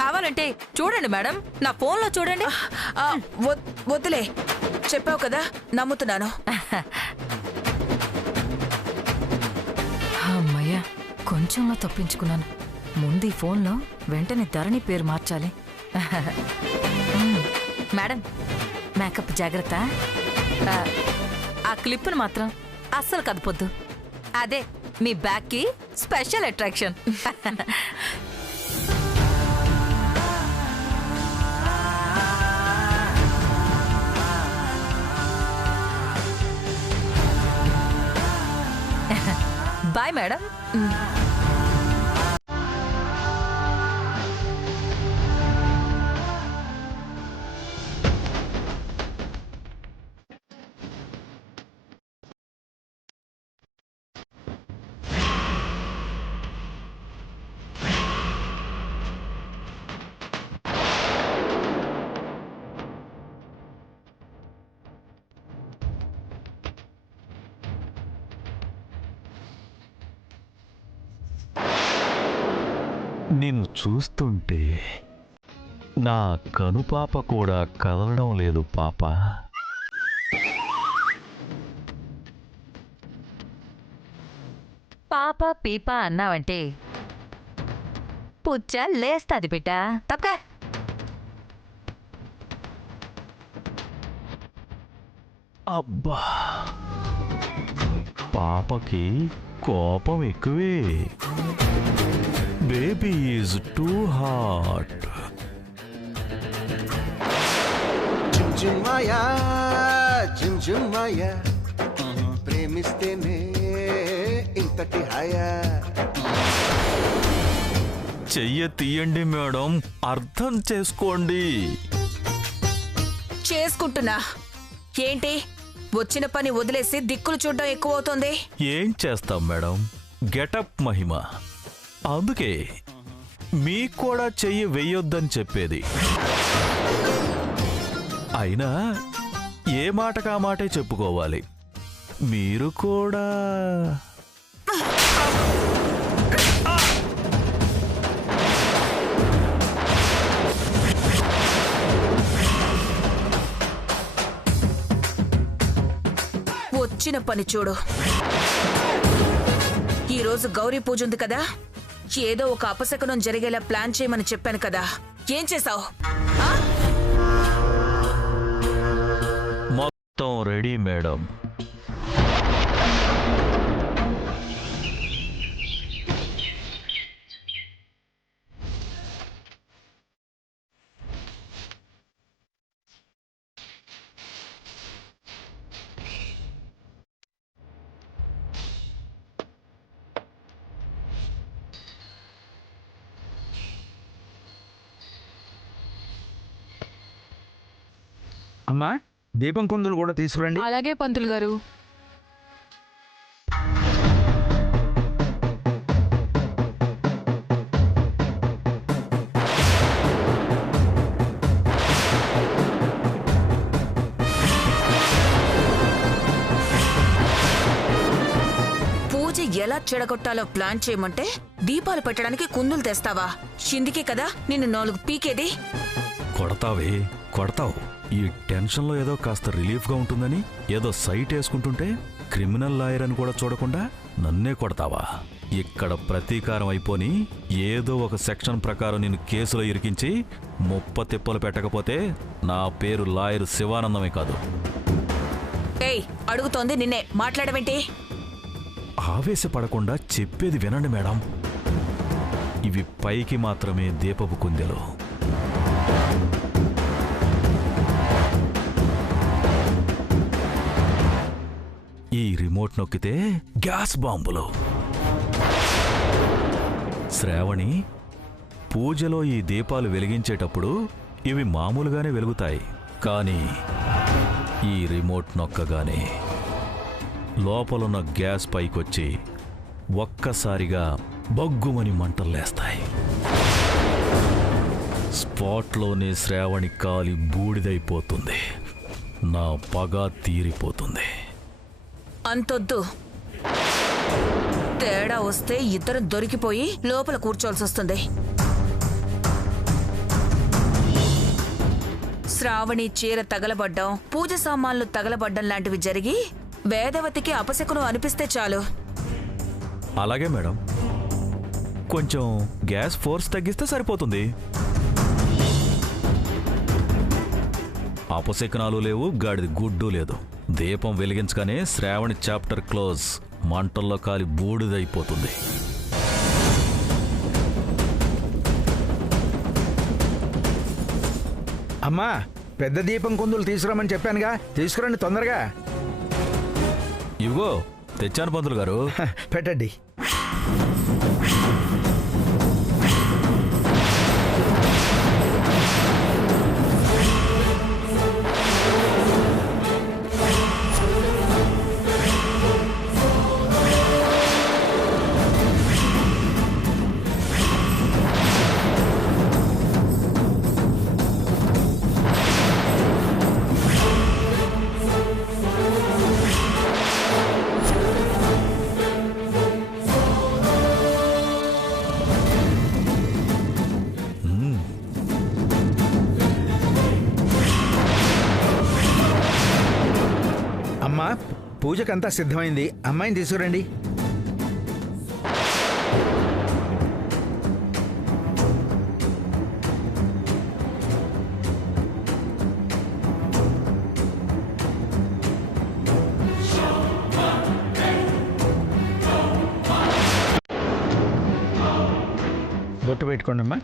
కావాలంటే చూడండి మేడం, నా ఫోన్లో చూడండి. వద్దులే, చెప్పావు కదా, నమ్ముతున్నాను. అమ్మయ్యా, కొంచెంలో తప్పించుకున్నాను. ముందు ఈ ఫోన్లో వెంటనే ధరణి పేరు మార్చాలి. మేడం, మేకప్ జాగ్రత్త. ఆ క్లిప్ను మాత్రం అస్సలు కదపొద్దు. అదే మీ బ్యాగ్కి స్పెషల్ అట్రాక్షన్. Bye madam. నిన్ను చూస్తుంటే నా కనుపాప కూడా కదలడం లేదు పాప. పాప పీప అన్నావంటే పుచ్చ లేస్తాది బిడ్డ. తప్పక అబ్బా, పాపకి కోపం ఎక్కువే. Baby is too hot. చుంచుమాయా చుంచుమాయా, ప్రేమిస్తేనే ఇంతటి హాయా. చెయ్య తీయండి మేడం, అర్థం చేసుకోండి. చేసుకుంటున్నా. ఏంటి, వచ్చిన పని వదిలేసి దిక్కులు చూడడం ఎక్కువ అవుతుంది. ఏం చేస్తాం మేడం, గెటప్ మహిమ. అందుకే మీకు కూడా చెయ్యి వెయ్యొద్దని చెప్పేది. అయినా ఏ మాటకా మాటే చెప్పుకోవాలి. మీరు కూడా వచ్చిన పని చూడు. ఈరోజు గౌరీ పూజ ఉంది కదా, ఏదో ఒక అపశకునం జరిగేలా ప్లాన్ చేయమని చెప్పాను కదా, ఏం చేసావు? మొత్తం రెడీ మేడం. అమ్మా, దీపం కుందులు కూడా తీసుకురండి. అలాగే పంతులు గారు. పూజ ఎలా చెడగొట్టాలో ప్లాన్ చేయమంటే దీపాలు పెట్టడానికి కుందులు తెస్తావా? ఇందుకే కదా నిన్ను 4 పీకేది. కొడతావే, కొడతావు. ఈ టెన్షన్లో ఏదో కాస్త రిలీఫ్గా ఉంటుందని ఏదో సైట్ వేసుకుంటుంటే క్రిమినల్ లాయర్ అని కూడా చూడకుండా నన్నే కొడతావా? ఇక్కడ ప్రతీకారం అయిపోని ఏదో ఒక సెక్షన్ ప్రకారం నేను కేసులో ఇరికించి తిప్పలు పెట్టకపోతే నా పేరు లాయర్ శివానందమే కాదు. ఏయ్, అడుగుతోంది నిన్నే, మాట్లాడవేంటి? ఆవేశపడకుండా చెప్పేది వినండి మేడం. ఇవి పైకి మాత్రమే దీపపు కుందెలు. ఈ రిమోట్ నొక్కితే గ్యాస్ బాంబులు. శ్రావణి, పూజలో ఈ దీపాలు వెలిగించేటప్పుడు ఇవి మామూలుగానే వెలుగుతాయి. కానీ ఈ రిమోట్ నొక్కగానే లోపలున్న గ్యాస్ పైకొచ్చి ఒక్కసారిగా బగ్గుమని మంటల్లేస్తాయి. స్పాట్లోనే శ్రావణి కాలి బూడిదైపోతుంది. నా పగ తీరిపోతుంది. అంతొద్దు. తేడా వస్తే ఇద్దరు దొరికిపోయి లోపల కూర్చోవలసి వస్తుంది. శ్రావణి చీర తగలబడ్డం, పూజ సామాన్లు తగలబడ్డం లాంటివి జరిగి వేదవతికి అపశకునం అనిపిస్తే చాలు. అలాగే మేడం, కొంచెం గ్యాస్ ఫోర్స్ తగ్గిస్తే సరిపోతుంది. అపశకనాలు లేవు, గాడిది గుడ్డు లేదు. దీపం వెలిగించగానే శ్రావణి చాప్టర్ క్లోజ్. మంటల్లో కాలి బూడిదైపోతుంది. అమ్మా, పెద్ద దీపం కుందులు తీసుకురామని చెప్పానుగా, తీసుకురండి తొందరగా. ఇవిగో తెచ్చాను పంతులు గారు. పెట్టండి. అమ్మా, పూజకంతా సిద్ధమైంది. అమ్మాయిని తీసుకురండి. బొట్టు పెట్టుకోండి అమ్మా.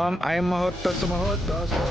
ఓం ఐం మహోత్తస్తు మహోత్తస్తు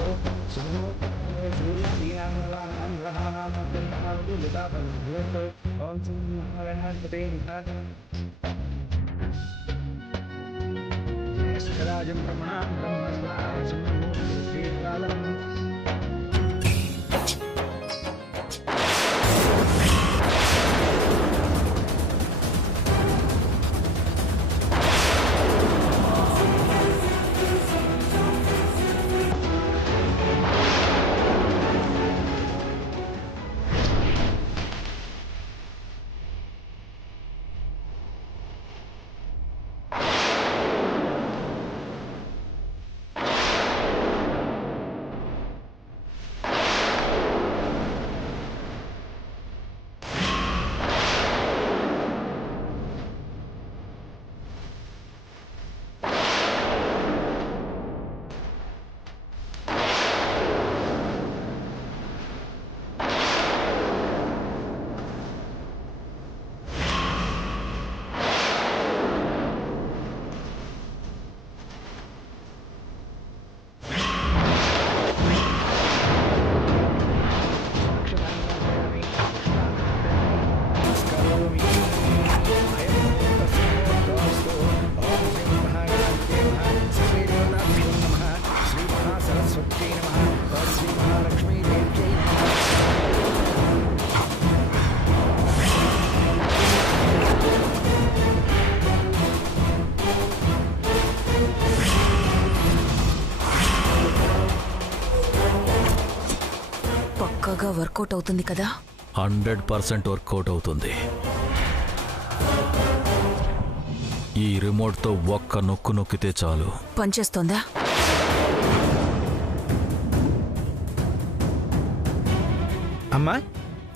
పక్కాగా వర్కౌట్ అవుతుంది కదా? 100% వర్కౌట్ అవుతుంది. ఈ రిమోట్తో ఒక్క నొక్కు నొక్కితే చాలు. పనిచేస్తోందా? అమ్మా,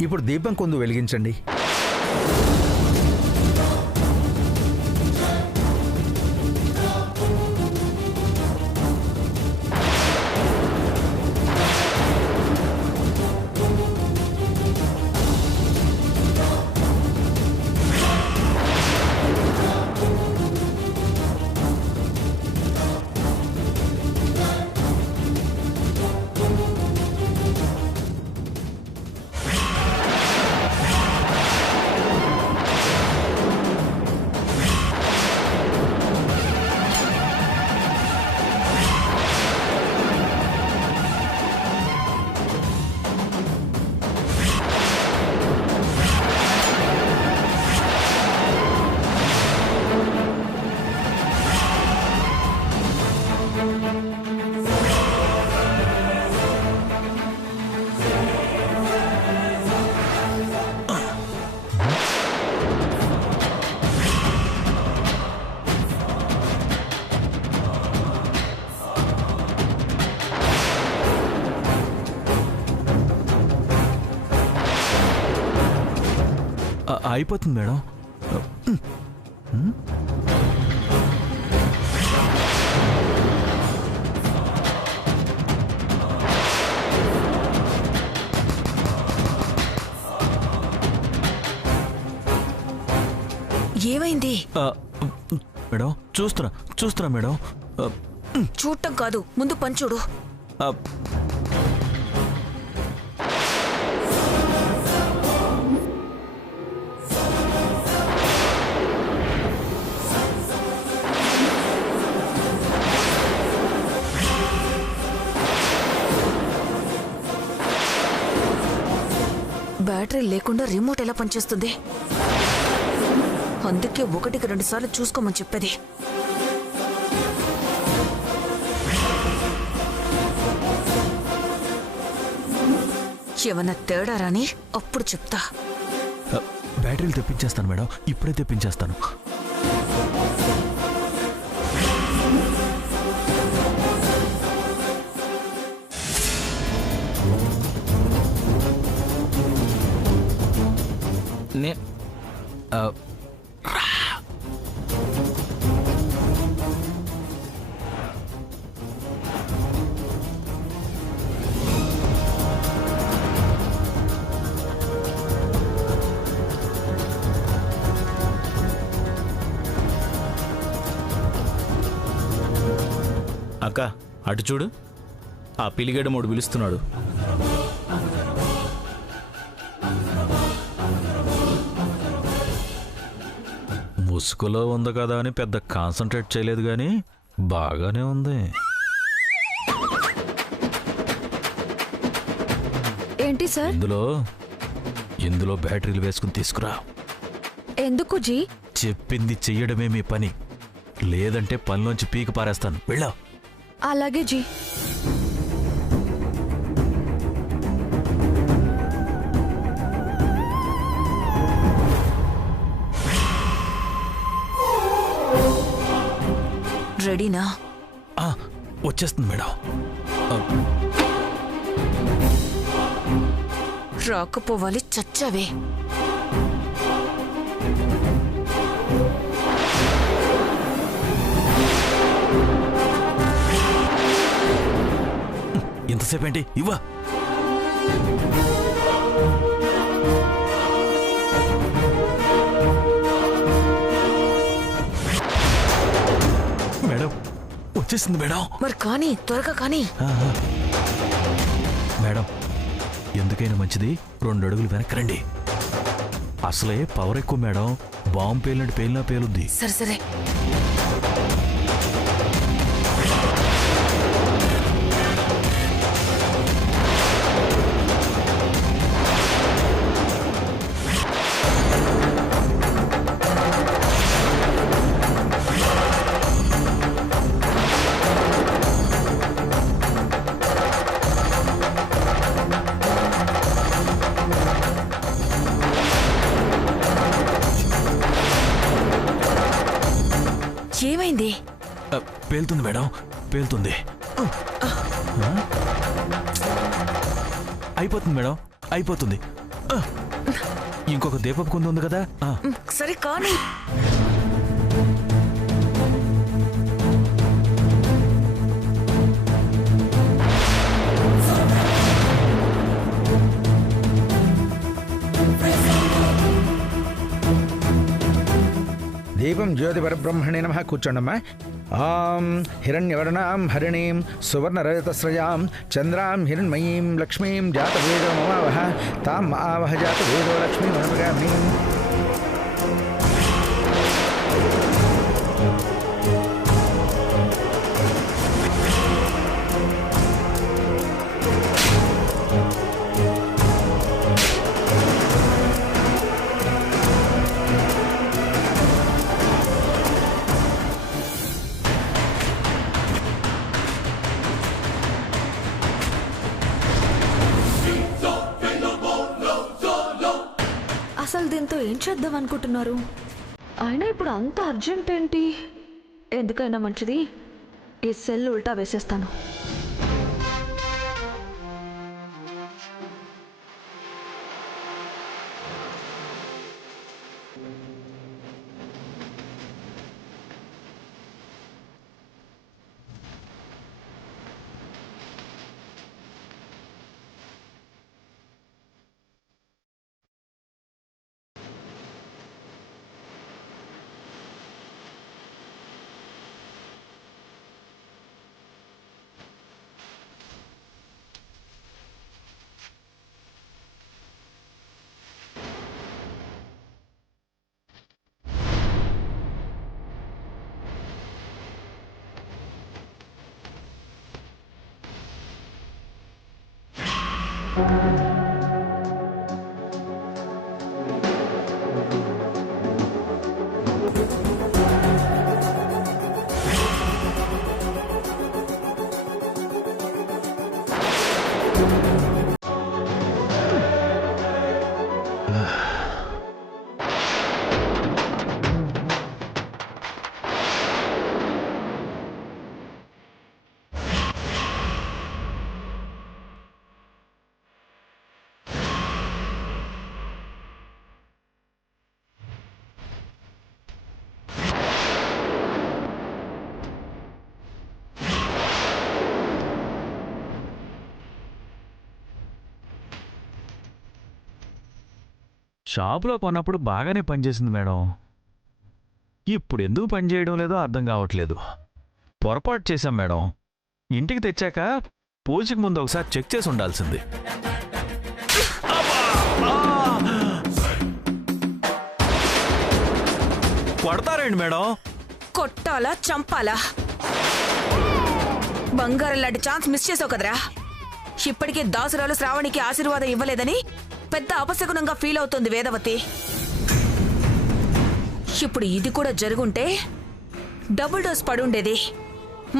ఇప్పుడు దీపం కుందు వెలిగించండి. అయిపోతుంది మేడం. ఏమైంది? మేడం చూస్తున్నా మేడం. చూడటం కాదు, ముందు పని చూడు. బ్యాటరీ లేకుండా రిమోట్ ఎలా పనిచేస్తుంది? అందుకే 1కి 2 సార్లు చూసుకోమని చెప్పేది. ఏమన్నా తేడా రాని అప్పుడు చెప్తా. బ్యాటరీలు తెప్పించేస్తాను మేడం, ఇప్పుడే తెప్పించేస్తాను. అక్క అటు చూడు, ఆ పిలిగేడ మూడు పిలుస్తున్నాడు. ముసుగులో ఉంది కదా అని పెద్ద కాన్సన్ట్రేట్ చేయలేదు కానీ బాగానే ఉంది. ఏంటి సార్? ఇందులో బ్యాటరీలు వేసుకుని తీసుకురా. ఎందుకు జీ? చెప్పింది చెయ్యడమే మీ పని, లేదంటే పనిలోంచి పీక పారేస్తాను. వెళ్ళా. అలాగే జీ. రెడీనా? వచ్చేస్తుంది మేడం. రాకపోవాలి, చచ్చావే. ఎంతసేపు ఏంటి? ఇవ్వా. మేడం వచ్చేసింది మేడం. మరి కానీ, త్వరగా కానీ. మేడం ఎందుకైనా మంచిది 2 అడుగులు వెనక్కి రండి. అసలే పవర్ ఎక్కువ మేడం, బాంబు పేలినట్టు పేలినా పేలుద్ది. సరే సరే. ఏమైంది? పేలుతుంది మేడం, పేలుతుంది. అయిపోతుంది మేడం, అయిపోతుంది. ఇంకొక దీపపు కుంది ఉంది కదా. సరే కానీ. దీపం జ్యోతి పరబ్రహ్మణే నమః. కూర్చోండమ్మా. హిరణ్యవర్ణాం హరిణీం సువర్ణరజతస్రజాం చంద్రాం హిరణ్మయీం లక్ష్మీం జాతవేదో మమావహ తాం ఆవహ జాతవేదో లక్ష్మీ మనపగామీం. అసలు దీంతో ఏం చేద్దాం అనుకుంటున్నారు? అయినా ఇప్పుడు అంత అర్జెంట్ ఏంటి? ఎందుకైనా మంచిది ఈ సెల్ ఉల్టా వేసేస్తాను. షాపులో కొన్నప్పుడు బాగానే పనిచేసింది మేడం. ఇప్పుడు ఎందుకు పనిచేయడం లేదో అర్థం కావట్లేదు. పొరపాటు చేశాం మేడం. ఇంటికి తెచ్చాక పూజకి ముందు ఒకసారి చెక్ చేసి ఉండాల్సింది. కొడతారండి మేడం? కొట్టాలా చంపాలా? బంగారం లాంటి ఛాన్స్ మిస్ చేసావు కదరా. ఇప్పటికే దాసురాలు శ్రావణికి ఆశీర్వాదం ఇవ్వలేదని పెద్ద అపశకునంగా ఫీల్ అవుతుంది వేదవతి. ఇప్పుడు ఇది కూడా జరుగుంటే డబుల్ డోస్ పడుండేది.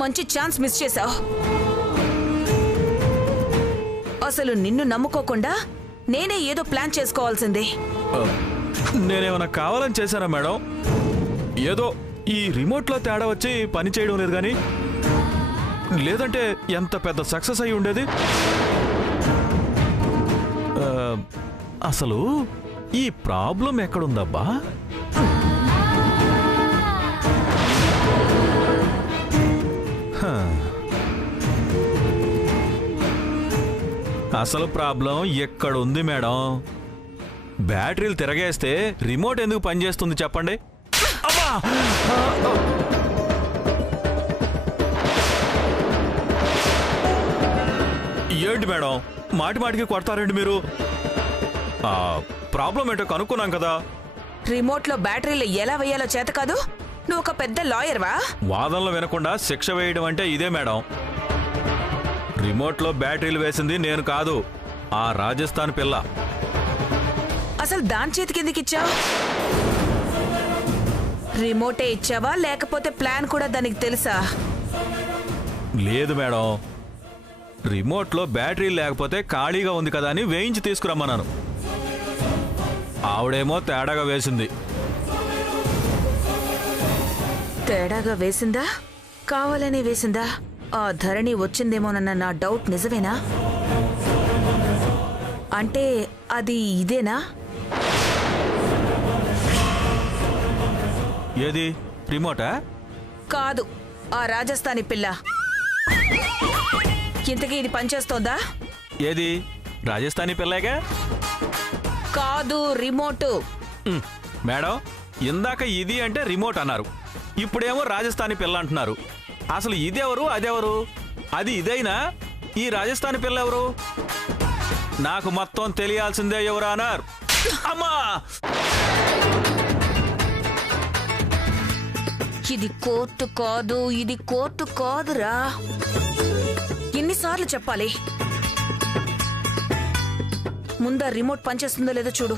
మంచి ఛాన్స్ మిస్ చేశావు. అసలు నిన్ను నమ్ముకోకుండా నేనే ఏదో ప్లాన్ చేసుకోవాల్సింది. నేనేమన్నా కావాలని చేశానా మేడం? ఏదో ఈ రిమోట్లో తేడా వచ్చి పని చేయడం లేదు కానీ, లేదంటే ఎంత పెద్ద సక్సెస్ అయి ఉండేది. అసలు ఈ ప్రాబ్లం ఎక్కడుందబ్బా? అసలు ప్రాబ్లం ఎక్కడుంది మేడం? బ్యాటరీలు తిరగేస్తే రిమోట్ ఎందుకు పనిచేస్తుంది చెప్పండి? ఏంటి మేడం మాటి మాటికి కొడతారండి మీరు? ప్రాబ్లం ఏంటో కనుక్కున్నాం కదా. రిమోట్లో బ్యాటరీలు ఎలా వేయాలో చేత కాదు. నువ్వు ఒక పెద్ద లాయర్వా? వాదనలు వినకుండా శిక్ష వేయడం అంటే ఇదే మేడం. రిమోట్లో బ్యాటరీలు వేసింది నేను కాదు, ఆ రాజస్థాన్ పిల్ల. అసలు దాని చేతికి ఎందుకు ఇచ్చావు? రిమోటే ఇచ్చావా లేకపోతే ప్లాన్ కూడా దానికి తెలుసా? లేదు మేడం, రిమోట్లో బ్యాటరీ లేకపోతే ఖాళీగా ఉంది కదా అని వేయించి తీసుకురమ్మన్నాను. ఆవిడేమో తేడాగా వేసింది. తేడాగా వేసిందా కావాలని వేసిందా? ఆ ధరణి వచ్చిందేమోనన్న నా డౌట్ నిజమేనా? అంటే అది ఇదేనా? ఏది రిమోటా? కాదు, ఆ రాజస్థానీ పిల్ల. ఇంతకీ ఇది పనిచేస్తోందా? ఏది రాజస్థానీ పిల్లగా? కాదు, రిమోటు. మేడం ఇందాక ఇది అంటే రిమోట్ అన్నారు, ఇప్పుడేమో రాజస్థానీ పిల్ల అంటున్నారు. అసలు ఇదెవరు అదెవరు? అది ఇదైనా ఈ రాజస్థానీ పిల్ల ఎవరు? నాకు మొత్తం తెలియాల్సిందే ఎవరు అన్నారు. అమ్మా, ఇది కోర్టు కాదు, ఇది కోర్టు కాదురా. ఎన్నిసార్లు చెప్పాలి? ముందా రిమోట్ పనిచేస్తుందో లేదో చూడు.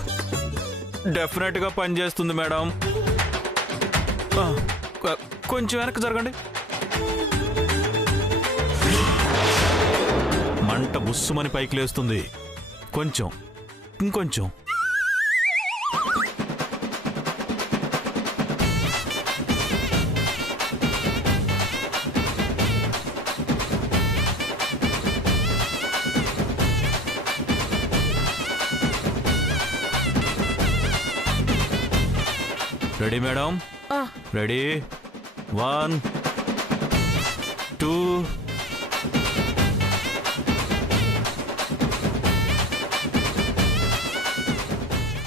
డెఫినెట్ గా పనిచేస్తుంది మేడం. కొంచెం వెనక్కి జరగండి. మంట బుస్సుమని పైకి లేస్తుంది. కొంచెం, ఇంకొంచెం. Ready madam? రెడీ? 1 2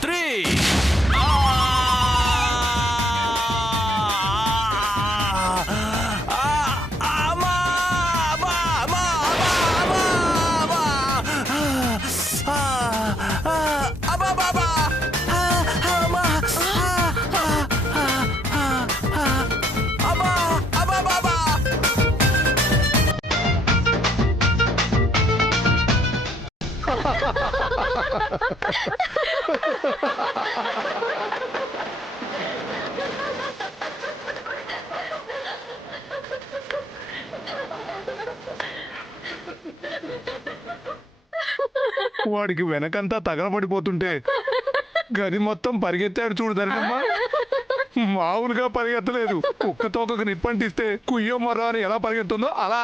3. వాడికి వెనకంతా తగలబడిపోతుంటే గది మొత్తం పరిగెత్తాడు చూడదనమ్మా. మామూలుగా పరిగెత్తలేదు, కుక్క తోకకు నిప్పంటిస్తే కుయ్యో మర్రో అని ఎలా పరిగెత్తుందో అలా.